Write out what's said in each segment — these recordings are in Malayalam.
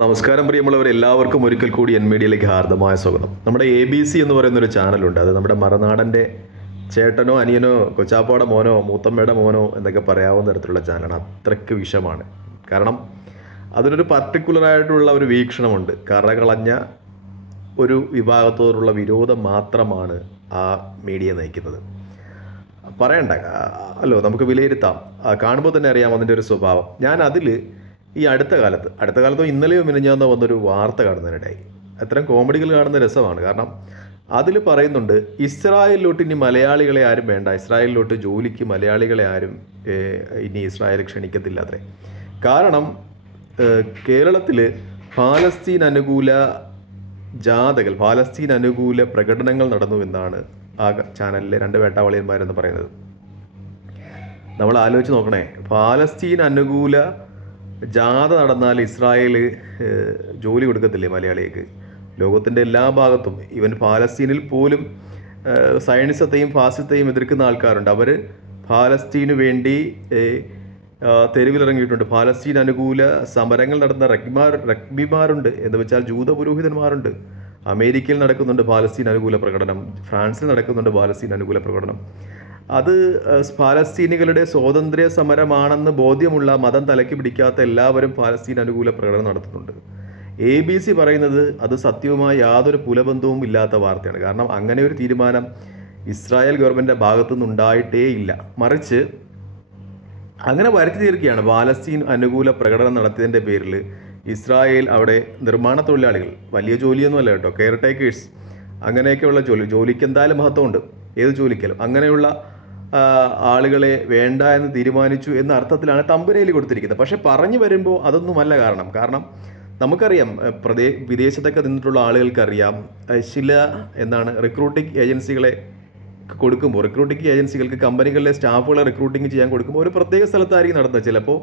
നമസ്കാരം പ്രിയമുള്ളവർ എല്ലാവർക്കും ഒരിക്കൽ കൂടി എൻ മീഡിയയിലേക്ക് ഹാർദമായ സ്വാഗതം. നമ്മുടെ എ ബി സി എന്ന് പറയുന്ന ഒരു ചാനലുണ്ട്. അത് നമ്മുടെ മറനാടന്റെ ചേട്ടനോ അനിയനോ കൊച്ചാപ്പാടെ മോനോ മൂത്തമ്മയുടെ മോനോ എന്നൊക്കെ പറയാവുന്ന തരത്തിലുള്ള ചാനലാണ്. അത്രയ്ക്ക് വിഷമാണ്. കാരണം അതിനൊരു പർട്ടിക്കുലറായിട്ടുള്ള ഒരു വീക്ഷണമുണ്ട്. കറകളഞ്ഞ ഒരു വിഭാഗത്തോടുള്ള വിരോധം മാത്രമാണ് ആ മീഡിയ നയിക്കുന്നത്. പറയണ്ട. അല്ലോ നമുക്ക് വിലയിരുത്താം. കാണുമ്പോൾ തന്നെ അറിയാം അതിന്റെ ഒരു സ്വഭാവം. ഞാൻ അതിൽ ഈ അടുത്ത കാലത്ത് അടുത്ത കാലത്തോ ഇന്നലെയോ മിനിഞ്ഞാന്നോ വന്നൊരു വാർത്ത കാണുന്നതിനിടയിൽ അത്തരം കോമഡികൾ കാണുന്ന രസമാണ്. കാരണം അതിൽ പറയുന്നുണ്ട് ഇസ്രായേലിലോട്ട് ഇനി മലയാളികളെ ആരും വേണ്ട ഇസ്രായേലിലോട്ട് ജോലിക്ക് മലയാളികളെ ആരും ഇനി ഇസ്രായേൽ ക്ഷണിക്കത്തില്ല അത്രേ. കാരണം കേരളത്തിൽ പാലസ്തീൻ അനുകൂല ജാഥകൾ പാലസ്തീൻ അനുകൂല പ്രകടനങ്ങൾ നടന്നു എന്നാണ് ആ ചാനലിലെ രണ്ട് വേട്ടാവളിയന്മാരെന്ന് പറയുന്നത്. നമ്മൾ ആലോചിച്ച് നോക്കണേ പാലസ്തീൻ അനുകൂല ജാഥ നടന്നാൽ ഇസ്രായേൽ ജോലി കൊടുക്കത്തില്ലേ മലയാളിക്ക് ലോകത്തിന്റെ എല്ലാ ഭാഗത്തും. ഇവൻ പാലസ്തീനിൽ പോലും സയനിസത്തെയും ഫാസിസത്തെയും എതിർക്കുന്ന ആൾക്കാരുണ്ട്. അവർ പാലസ്തീനു വേണ്ടി തെരുവിലിറങ്ങിയിട്ടുണ്ട്. പാലസ്തീൻ അനുകൂല സമരങ്ങൾ നടന്ന റഗ്മാർ റഗ്ബിമാരുണ്ട്. എന്ന് വെച്ചാൽ ജൂത പുരോഹിതന്മാരുണ്ട് അമേരിക്കയിൽ നടക്കുന്നുണ്ട് പാലസ്തീൻ അനുകൂല പ്രകടനം. ഫ്രാൻസിൽ നടക്കുന്നുണ്ട് പാലസ്തീൻ അനുകൂല പ്രകടനം. അത് പാലസ്തീനികളുടെ സ്വാതന്ത്ര്യ സമരമാണെന്ന് ബോധ്യമുള്ള മതം തലയ്ക്ക് പിടിക്കാത്ത എല്ലാവരും പാലസ്തീൻ അനുകൂല പ്രകടനം നടത്തുന്നുണ്ട്. എ ബി സി പറയുന്നത് അത് സത്യവുമായി യാതൊരു പുലബന്ധവും ഇല്ലാത്ത വാർത്തയാണ്. കാരണം അങ്ങനെ ഒരു തീരുമാനം ഇസ്രായേൽ ഗവൺമെന്റിന്റെ ഭാഗത്തു നിന്നുണ്ടായിട്ടേ ഇല്ല. മറിച്ച് അങ്ങനെ വരുത്തി തീർക്കുകയാണ്. പാലസ്തീൻ അനുകൂല പ്രകടനം നടത്തിയതിന്റെ പേരിൽ ഇസ്രായേൽ അവിടെ നിർമ്മാണ തൊഴിലാളികൾ വലിയ ജോലിയൊന്നും അല്ല കേട്ടോ കെയർ ടേക്കേഴ്സ് അങ്ങനെയൊക്കെയുള്ള ജോലി ജോലിക്ക് എന്തായാലും മഹത്വമുണ്ട്. ഏത് ജോലിക്കലും അങ്ങനെയുള്ള ആളുകളെ വേണ്ട എന്ന് തീരുമാനിച്ചു എന്ന അർത്ഥത്തിലാണ് തമ്പുരയിൽ കൊടുത്തിരിക്കുന്നത്. പക്ഷേ പറഞ്ഞു വരുമ്പോൾ അതൊന്നുമല്ല കാരണം. കാരണം നമുക്കറിയാം പ്രദേ വിദേശത്തൊക്കെ നിന്നിട്ടുള്ള ആളുകൾക്കറിയാം ചില എന്താണ് റിക്രൂട്ടിംഗ് ഏജൻസികളെ കൊടുക്കുമ്പോൾ റിക്രൂട്ടിംഗ് ഏജൻസികൾക്ക് കമ്പനികളിലെ സ്റ്റാഫുകളെ റിക്രൂട്ടിംഗ് ചെയ്യാൻ കൊടുക്കുമ്പോൾ ഒരു പ്രത്യേക സ്ഥലത്തായിരിക്കും നടത്തുന്നത്. ചിലപ്പോൾ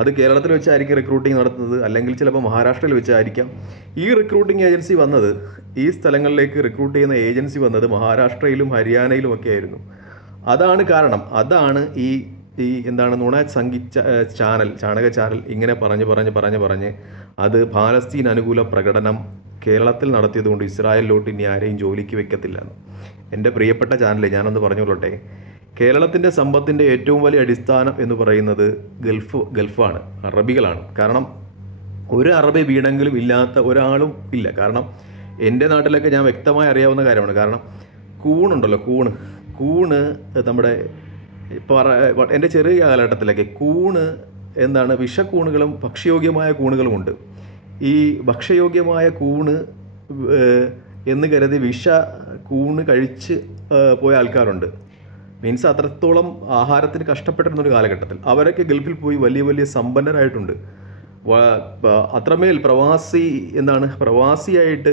അത് കേരളത്തിൽ വെച്ചായിരിക്കും റിക്രൂട്ടിംഗ് നടത്തുന്നത് അല്ലെങ്കിൽ ചിലപ്പോൾ മഹാരാഷ്ട്രയിൽ വെച്ചായിരിക്കാം. ഈ റിക്രൂട്ടിംഗ് ഏജൻസി വന്നത് ഈ സ്ഥലങ്ങളിലേക്ക് റിക്രൂട്ട് ചെയ്യുന്ന ഏജൻസി വന്നത് മഹാരാഷ്ട്രയിലും ഹരിയാനയിലും ഒക്കെ ആയിരുന്നു. അതാണ് കാരണം. അതാണ് ഈ ഈ എന്താണ് നുണ സംഗി ചാനൽ ചാണക ചാനൽ ഇങ്ങനെ പറഞ്ഞ് പറഞ്ഞ് പറഞ്ഞ് പറഞ്ഞ് അത് പാലസ്തീൻ അനുകൂല പ്രകടനം കേരളത്തിൽ നടത്തിയതുകൊണ്ട് ഇസ്രായേലിലോട്ട് ഇനി ആരെയും ജോലിക്ക് വെക്കത്തില്ല എന്റെ പ്രിയപ്പെട്ട ചാനൽ ഞാനൊന്ന് പറഞ്ഞുകൊള്ളട്ടെ. കേരളത്തിന്റെ സമ്പത്തിന്റെ ഏറ്റവും വലിയ അടിസ്ഥാനം എന്ന് പറയുന്നത് ഗൾഫ് ഗൾഫാണ് അറബികളാണ്. കാരണം ഒരു അറബി വീണെങ്കിലും ഇല്ലാത്ത ഒരാളും ഇല്ല. കാരണം എന്റെ നാട്ടിലൊക്കെ ഞാൻ വ്യക്തമായി അറിയാവുന്ന കാര്യമാണ്. കാരണം കൂണുണ്ടല്ലോ കൂണ്. കൂണ് നമ്മുടെ പറ എന്റെ ചെറിയ കാലഘട്ടത്തിലൊക്കെ കൂണ് എന്താണ് വിഷക്കൂണുകളും ഭക്ഷ്യയോഗ്യമായ കൂണുകളുമുണ്ട്. ഈ ഭക്ഷ്യയോഗ്യമായ കൂണ് എന്ന് കരുതി വിഷ കൂണ് കഴിച്ച് പോയ ആൾക്കാരുണ്ട്. മീൻസ് അത്രത്തോളം ആഹാരത്തിന് കഷ്ടപ്പെട്ടിരുന്ന ഒരു കാലഘട്ടത്തിൽ. അവരൊക്കെ ഗൾഫിൽ പോയി വലിയ വലിയ സമ്പന്നരായിട്ടുണ്ട്. അത്രമേൽ പ്രവാസി എന്താണ് പ്രവാസിയായിട്ട്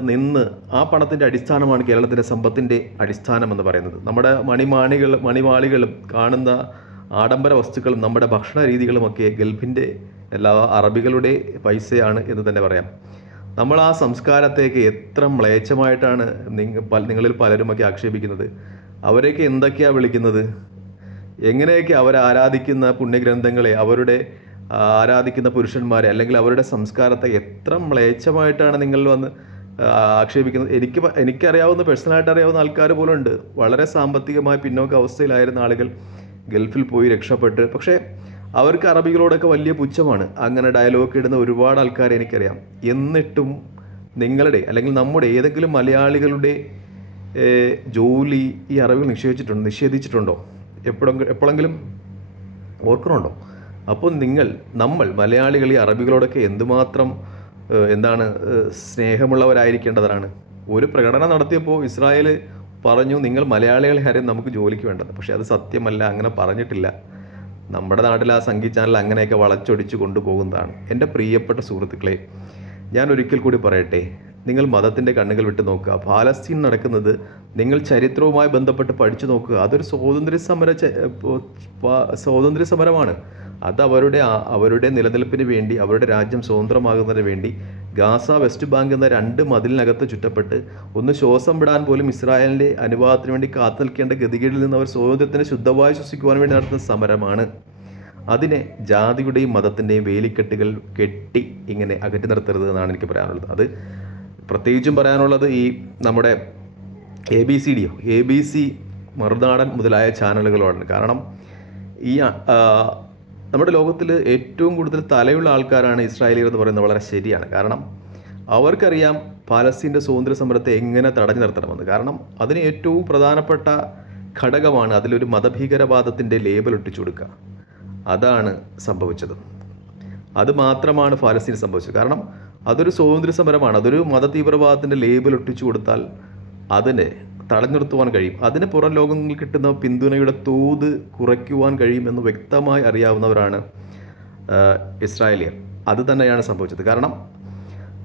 നിന്ന് ആ പണത്തിന്റെ അടിസ്ഥാനമാണ് കേരളത്തിലെ സമ്പത്തിന്റെ അടിസ്ഥാനം എന്ന് പറയുന്നത്. നമ്മുടെ മണിമാണികൾ മണിമാളികളും കാണുന്ന ആഡംബര വസ്തുക്കളും നമ്മുടെ ഭക്ഷണ രീതികളുമൊക്കെ ഗൾഫിന്റെ എല്ലാ അറബികളുടെ പൈസയാണ് എന്ന് തന്നെ പറയാം. നമ്മൾ ആ സംസ്കാരത്തേക്ക് എത്ര മ്ലേച്ഛമായിട്ടാണ് നിങ്ങളിൽ പലരുമൊക്കെ ആക്ഷേപിക്കുന്നത്. അവരെയൊക്കെ എന്തൊക്കെയാണ് വിളിക്കുന്നത്? എങ്ങനെയൊക്കെ അവർ ആരാധിക്കുന്ന പുണ്യഗ്രന്ഥങ്ങളെ അവരുടെ ആരാധിക്കുന്ന പുരുഷന്മാരെ അല്ലെങ്കിൽ അവരുടെ സംസ്കാരത്തെ എത്ര മ്ലേച്ഛമായിട്ടാണ് നിങ്ങൾ വന്ന് ആക്ഷേപിക്കുന്നത് എനിക്ക് എനിക്കറിയാവുന്ന പേഴ്സണലായിട്ട് അറിയാവുന്ന ആൾക്കാർ പോലും ഉണ്ട് വളരെ സാമ്പത്തികമായി പിന്നോക്ക അവസ്ഥയിലായിരുന്ന ആളുകൾ ഗൾഫിൽ പോയി രക്ഷപ്പെട്ട്. പക്ഷേ അവർക്ക് അറബികളോടൊക്കെ വലിയ പുച്ഛമാണ്. അങ്ങനെ ഡയലോഗ് ഇടുന്ന ഒരുപാട് ആൾക്കാരെ എനിക്കറിയാം. എന്നിട്ടും നിങ്ങളുടെ അല്ലെങ്കിൽ നമ്മുടെ ഏതെങ്കിലും മലയാളികളുടെ ജോലി ഈ അറബികൾ നിഷേധിച്ചിട്ടുണ്ടോ? നിഷേധിച്ചിട്ടുണ്ടോ? എപ്പോഴെങ്കിലും എപ്പോഴെങ്കിലും ഓർക്കണുണ്ടോ? അപ്പോൾ നിങ്ങൾ നമ്മൾ മലയാളികൾ ഈ അറബികളോടൊക്കെ എന്തുമാത്രം എന്താണ് സ്നേഹമുള്ളവരായിരിക്കേണ്ടതാണ്. ഒരു പ്രകടനം നടത്തിയപ്പോൾ ഇസ്രായേൽ പറഞ്ഞു നിങ്ങൾ മലയാളികളെ ആരും നമുക്ക് ജോലിക്ക് വേണ്ടത്. പക്ഷേ അത് സത്യമല്ല അങ്ങനെ പറഞ്ഞിട്ടില്ല. നമ്മുടെ നാട്ടിൽ ആ സംഗീത ചാനൽ അങ്ങനെയൊക്കെ വളച്ചൊടിച്ച് കൊണ്ടുപോകുന്നതാണ്. എന്റെ പ്രിയപ്പെട്ട സുഹൃത്തുക്കളെ ഞാൻ ഒരിക്കൽ കൂടി പറയട്ടെ നിങ്ങൾ മതത്തിന്റെ കണ്ണുകൾ വിട്ട് നോക്കുക. പാലസ്തീൻ നടക്കുന്നത് നിങ്ങൾ ചരിത്രവുമായി ബന്ധപ്പെട്ട് പഠിച്ചു നോക്കുക. അതൊരു സ്വാതന്ത്ര്യ സമര സ്വാതന്ത്ര്യ സമരമാണ് അത് അവരുടെ അവരുടെ നിലനിൽപ്പിന് വേണ്ടി അവരുടെ രാജ്യം സ്വതന്ത്രമാകുന്നതിന് വേണ്ടി ഗാസ വെസ്റ്റ് ബാങ്ക് എന്ന രണ്ട് മതിലിനകത്ത് ചുറ്റപ്പെട്ട് ഒന്ന് ശ്വാസം വിടാൻ പോലും ഇസ്രായേലിന്റെ അനുവാദത്തിന് വേണ്ടി കാത്തു നിൽക്കേണ്ട ഗതികേടിൽ നിന്ന് അവർ സ്വാതന്ത്ര്യത്തിന് ശുദ്ധവായു ശ്വസിക്കുവാൻ വേണ്ടി നടത്തുന്ന സമരമാണ്. അതിനെ ജാതിയുടെയും മതത്തിന്റെയും വേലിക്കെട്ടുകൾ കെട്ടി ഇങ്ങനെ അകറ്റി നിർത്തരുത് എന്നാണ് എനിക്ക് പറയാനുള്ളത്. അത് പ്രത്യേകിച്ചും പറയാനുള്ളത് ഈ നമ്മുടെ എ ബി സി ഡിയോ എ ബി സി മറുനാടൻ മുതലായ ചാനലുകളോടാണ്. കാരണം ഈ നമ്മുടെ ലോകത്തിൽ ഏറ്റവും കൂടുതൽ തലയുള്ള ആൾക്കാരാണ് ഇസ്രായേലിയർ എന്ന് പറയുന്നത് വളരെ ശരിയാണ്. കാരണം അവർക്കറിയാം പാലസ്തീന്റെ സ്വാതന്ത്ര്യ സമരത്തെ എങ്ങനെ തടഞ്ഞു നിർത്തണമെന്ന്. കാരണം അതിന് ഏറ്റവും പ്രധാനപ്പെട്ട ഘടകമാണ് അതിലൊരു മതഭീകരവാദത്തിന്റെ ലേബൽ ഒട്ടിച്ചു കൊടുക്കുക. അതാണ് സംഭവിച്ചത്. അത് മാത്രമാണ് ഫാലസ്തീൻ സംഭവിച്ചത്. കാരണം അതൊരു സ്വാതന്ത്ര്യ സമരമാണ് അതൊരു മത തീവ്രവാദത്തിന്റെ ലേബൽ ഒട്ടിച്ചു കൊടുത്താൽ അതിനെ തടഞ്ഞു നിർത്തുവാൻ കഴിയും. അതിന് പുറം ലോകങ്ങളിൽ കിട്ടുന്ന പിന്തുണയുടെ തോത് കുറയ്ക്കുവാൻ കഴിയുമെന്ന് വ്യക്തമായി അറിയാവുന്നവരാണ് ഇസ്രായേലിയർ. അത് തന്നെയാണ് സംഭവിച്ചത്. കാരണം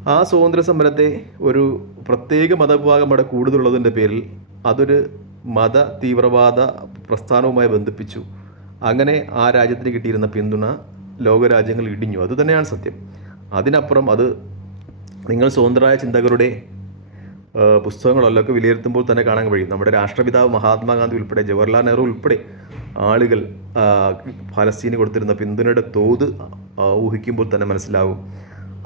ആ സ്വാതന്ത്ര്യ സമരത്തെ ഒരു പ്രത്യേക മതവിഭാഗം അവിടെ കൂടുതലുള്ളതിന്റെ പേരിൽ അതൊരു മത തീവ്രവാദ പ്രസ്ഥാനവുമായി ബന്ധിപ്പിച്ചു. അങ്ങനെ ആ രാജ്യത്തിന് കിട്ടിയിരുന്ന പിന്തുണ ലോകരാജ്യങ്ങൾ ഇടിഞ്ഞു. അതുതന്നെയാണ് സത്യം. അതിനപ്പുറം അത് നിങ്ങൾ സ്വതന്ത്രമായ ചിന്തകരുടെ ആ, പുസ്തകങ്ങളൊക്കെ വിലയിരുത്തുമ്പോൾ തന്നെ കാണാൻ കഴിയും. നമ്മുടെ രാഷ്ട്രപിതാവ് മഹാത്മാഗാന്ധി ഉൾപ്പെടെ ജവഹർലാൽ നെഹ്റു ഉൾപ്പെടെ ആളുകൾ ഫലസ്തീന് കൊടുത്തിരുന്ന പിന്തുണയുടെ തോത് ഊഹിക്കുമ്പോൾ തന്നെ മനസ്സിലാവും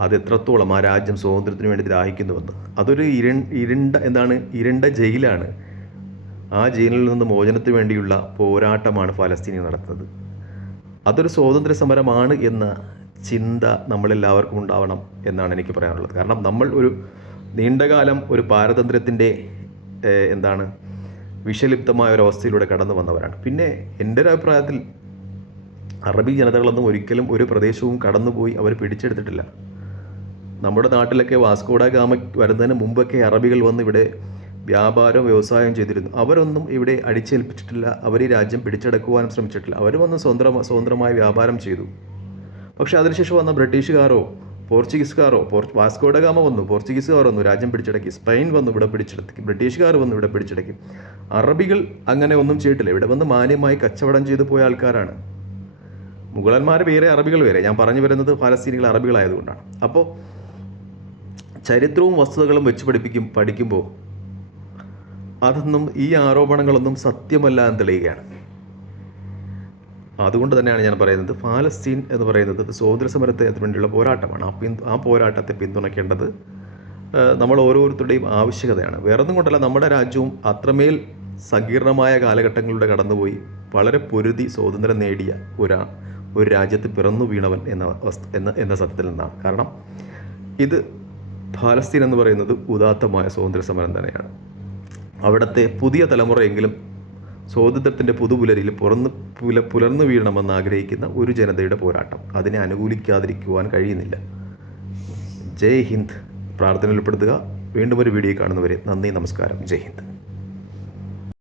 അത് എത്രത്തോളം ആ രാജ്യം സ്വാതന്ത്ര്യത്തിന് വേണ്ടി ദാഹിക്കുന്നുവെന്ന്. അതൊരു ഇരു ഇരുണ്ട എന്താണ് ഇരുണ്ട ജയിലാണ്. ആ ജയിലിൽ നിന്ന് മോചനത്തിന് വേണ്ടിയുള്ള പോരാട്ടമാണ് ഫലസ്തീനി നടത്തുന്നത്. അതൊരു സ്വാതന്ത്ര്യ സമരമാണ് എന്ന ചിന്ത നമ്മളെല്ലാവർക്കും ഉണ്ടാവണം എന്നാണ് എനിക്ക് പറയാനുള്ളത്. കാരണം നമ്മൾ ഒരു നീണ്ടകാലം ഒരു പാരതന്ത്ര്യത്തിന്റെ എന്താണ് വിഷലിപ്തമായ ഒരു അവസ്ഥയിലൂടെ കടന്നു വന്നവരാണ്. പിന്നെ എന്റെ ഒരു അഭിപ്രായത്തിൽ അറബി ജനതകളൊന്നും ഒരിക്കലും ഒരു പ്രദേശവും കടന്നുപോയി അവർ പിടിച്ചെടുത്തിട്ടില്ല. നമ്മുടെ നാട്ടിലൊക്കെ വാസ്കോഡ ഗാമ വരുന്നതിന് മുമ്പൊക്കെ അറബികൾ വന്ന് ഇവിടെ വ്യാപാരം വ്യവസായം ചെയ്തിരുന്നു. അവരൊന്നും ഇവിടെ അടിച്ചേൽപ്പിച്ചിട്ടില്ല അവർ ഈ രാജ്യം പിടിച്ചെടുക്കുവാനും ശ്രമിച്ചിട്ടില്ല. അവർ വന്ന് സ്വതന്ത്ര സ്വതന്ത്രമായി വ്യാപാരം ചെയ്തു. പക്ഷേ അതിനുശേഷം വന്ന ബ്രിട്ടീഷുകാരോ പോർച്ചുഗീസുകാരോ പോർ വാസ്കോഡ ഗാമ വന്നു പോർച്ചുഗീസുകാർ വന്നു രാജ്യം പിടിച്ചടക്കി സ്പെയിൻ വന്നു ഇവിടെ പിടിച്ചടക്കി ബ്രിട്ടീഷുകാർ വന്നു ഇവിടെ പിടിച്ചടക്കി. അറബികൾ അങ്ങനെ ഒന്നും ചെയ്തിട്ടില്ല ഇവിടെ വന്ന് മാന്യമായി കച്ചവടം ചെയ്തു പോയ ആൾക്കാരാണ്. മുഗളന്മാർ വേറെ അറബികൾ വേറെ. ഞാൻ പറഞ്ഞു വരുന്നത് ഫലസ്തീനികൾ അറബികളായതുകൊണ്ടാണ്. അപ്പോൾ ചരിത്രവും വസ്തുതകളും വെച്ച് പഠിപ്പിക്കും പഠിക്കുമ്പോൾ അതൊന്നും ഈ ആരോപണങ്ങളൊന്നും സത്യമല്ല എന്ന് തെളിയുകയാണ്. അതുകൊണ്ട് തന്നെയാണ് ഞാൻ പറയുന്നത് ഫാലസ്തീൻ എന്ന് പറയുന്നത് സ്വാതന്ത്ര്യ സമരത്തിന് വേണ്ടിയുള്ള പോരാട്ടമാണ്. ആ പിന്തു ആ പോരാട്ടത്തെ പിന്തുണയ്ക്കേണ്ടത് നമ്മൾ ഓരോരുത്തരുടെയും ആവശ്യകതയാണ്. വേറൊന്നും കൊണ്ടല്ല നമ്മുടെ രാജ്യവും അത്രമേൽ സങ്കീർണമായ കാലഘട്ടങ്ങളിലൂടെ കടന്നുപോയി വളരെ പൊരുതി സ്വാതന്ത്ര്യം നേടിയ ഒരാ ഒരു രാജ്യത്ത് പിറന്നു വീണവൻ എന്ന വസ്തു എന്ന എന്ന സത്യത്തിൽ നിന്നാണ്. കാരണം ഇത് ഫലസ്തീൻ എന്ന് പറയുന്നത് ഉദാത്തമായ സ്വാതന്ത്ര്യ സമരം തന്നെയാണ്. അവിടുത്തെ പുതിയ തലമുറയെങ്കിലും സ്വാതന്ത്ര്യത്തിന്റെ പുതുപുലരിൽ പുറന്ന് പുല പുലർന്നു വീഴണമെന്ന് ആഗ്രഹിക്കുന്ന ഒരു ജനതയുടെ പോരാട്ടം. അതിനെ അനുകൂലിക്കാതിരിക്കുവാൻ കഴിയുന്നില്ല. ജയ് ഹിന്ദ്. പ്രാർത്ഥന ഉൾപ്പെടുത്തുക. വീണ്ടും ഒരു വീഡിയോ കാണുന്നവരെ നന്ദി നമസ്കാരം. ജയ് ഹിന്ദ്.